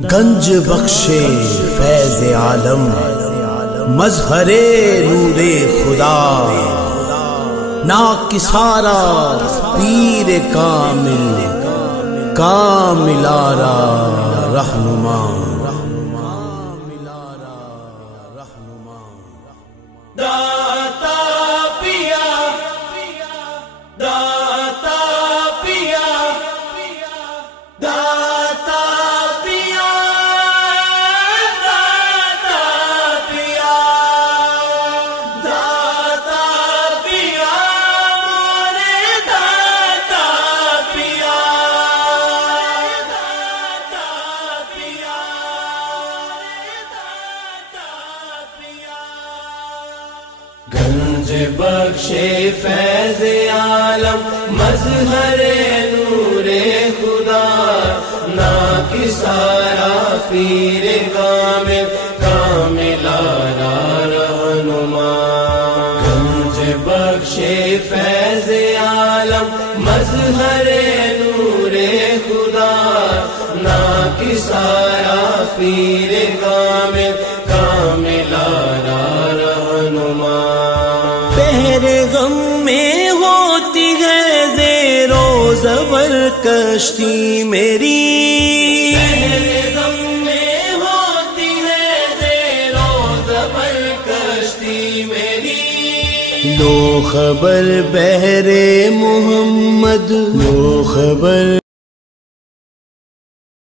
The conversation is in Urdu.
گنج بخش فیض عالم، مظہر نور خدا، ناکسارا پیر کامل، کاملارا رہنما۔ گنج بخش فیض عالم، مظہر نور خدا، ناکسارا پیر کامل، کاملارا رہنما۔ گنج بخش فیض عالم، مظہر نور خدا، ناکسارا پیر کامل، کاملارا رہنما۔ غم میں ہوتی ہے زیر و زبر کشتی میری، غم میں ہوتی ہے زیر و زبر کشتی میری۔ لو خبر بہر محمد، لو خبر